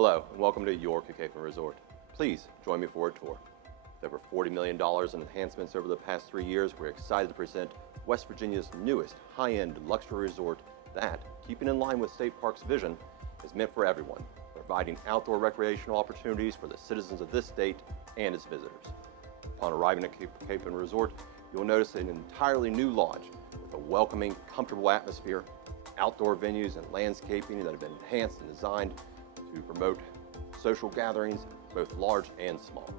Hello and welcome to your Cacapon Resort. Please join me for a tour. With over $40 million in enhancements over the past 3 years, we're excited to present West Virginia's newest high-end luxury resort that, keeping in line with State Park's vision, is meant for everyone, providing outdoor recreational opportunities for the citizens of this state and its visitors. Upon arriving at Cacapon Resort, you'll notice an entirely new lodge with a welcoming, comfortable atmosphere, outdoor venues and landscaping that have been enhanced and designed to promote social gatherings, both large and small.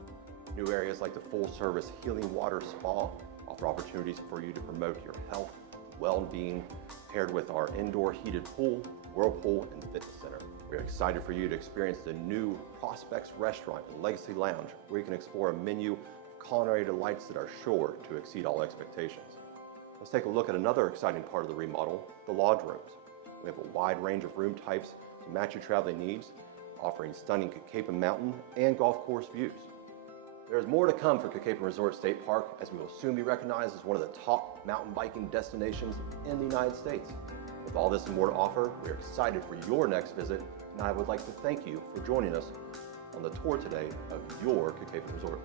New areas like the full-service healing water spa offer opportunities for you to promote your health, well-being, paired with our indoor heated pool, whirlpool, and fitness center. We're excited for you to experience the new Prospects Restaurant and Legacy Lounge, where you can explore a menu of culinary delights that are sure to exceed all expectations. Let's take a look at another exciting part of the remodel, the lodge rooms. We have a wide range of room types to match your traveling needs, offering stunning Cacapon Mountain and golf course views. There is more to come for Cacapon Resort State Park, as we will soon be recognized as one of the top mountain biking destinations in the United States. With all this and more to offer, we are excited for your next visit, and I would like to thank you for joining us on the tour today of your Cacapon Resort.